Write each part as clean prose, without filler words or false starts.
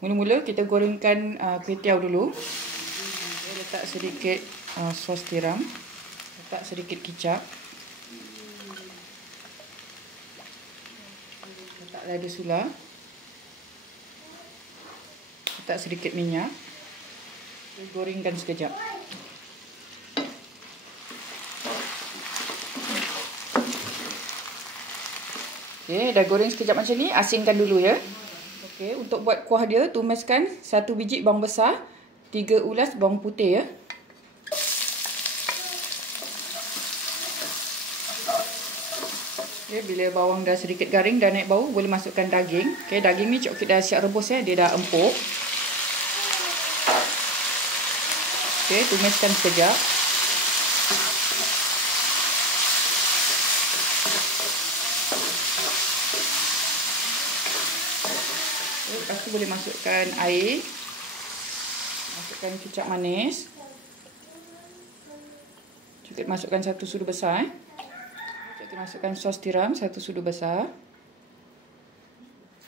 Mula-mula kita gorengkan kuih tiaw dulu. Okay, letak sedikit sos tiram. Letak sedikit kicap. Letak lada sula. Letak sedikit minyak. Gorengkan sekejap. Okey, dah goreng sekejap macam ni, asingkan dulu ya. Okey, untuk buat kuah dia, tumiskan 1 biji bawang besar, 3 ulas bawang putih ya. Okey, bila bawang dah sedikit garing dan naik bau, boleh masukkan daging. Okey, daging ni Cik Okey dah siap rebus ya, dia dah empuk. Okey, tumiskan sekejap. Lepas tu boleh masukkan air. Masukkan kicap manis. Cukup masukkan 1 sudu besar. Cukup masukkan sos tiram 1 sudu besar.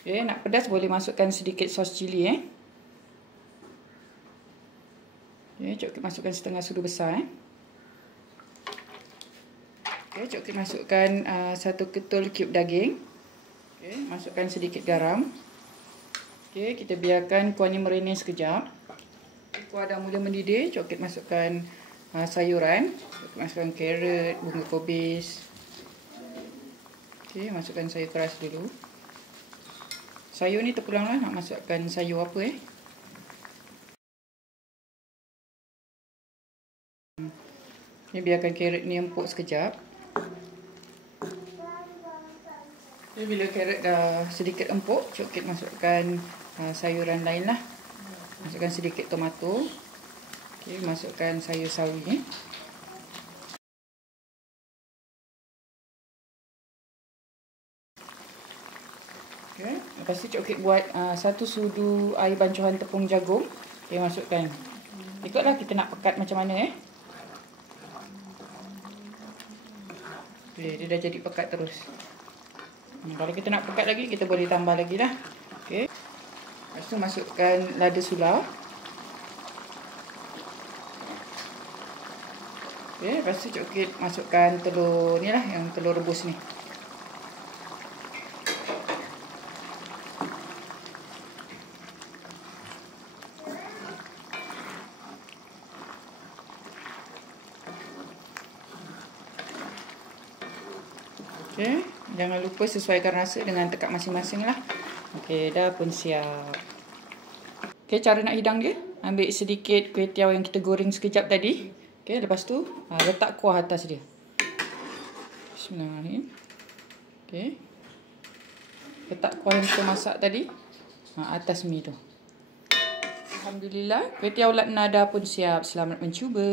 Okay, nak pedas boleh masukkan sedikit sos cili. Okay, cukup masukkan setengah sudu besar. Okay, cukup masukkan 1 ketul cube daging. Okay, masukkan sedikit garam. Okey, kita biarkan kuah ni merenyes sekejap. Kuah dah mula mendidih, Cik masukkan sayuran. Cik masukkan carrot, bunga kobis. Okey, masukkan sayur keras dulu. Sayur ni terpulanglah nak masukkan sayur apa Ni biarkan carrot ni empuk sekejap. Okay, bila carrot dah sedikit empuk, Cik masukkan sayuran lain lah. Masukkan sedikit tomato. Okay, masukkan sayur sawi. Okay, lepas tu Cik buat 1 sudu air bancuhan tepung jagung. Okay, masukkan. Ikutlah kita nak pekat macam mana Okay, dia dah jadi pekat terus. Kalau kita nak pekat lagi, kita boleh tambah lagi lah. Okay. Lepas tu masukkan lada sula. Okay, lepas tu Cik masukkan telur ni lah, yang telur rebus ni. Okay, jangan lupa sesuaikan rasa dengan tekak masing-masing lah. Okay, dah pun siap. Okay, cara nak hidang dia, ambil sedikit kuih tiaw yang kita goreng sekejap tadi. Okay, lepas tu letak kuah atas dia. Bismillahirrahmanirrahim. Okay, letak kuah yang kita masak tadi atas mi tu. Alhamdulillah, kuih tiaw Latna dah pun siap. Selamat mencuba.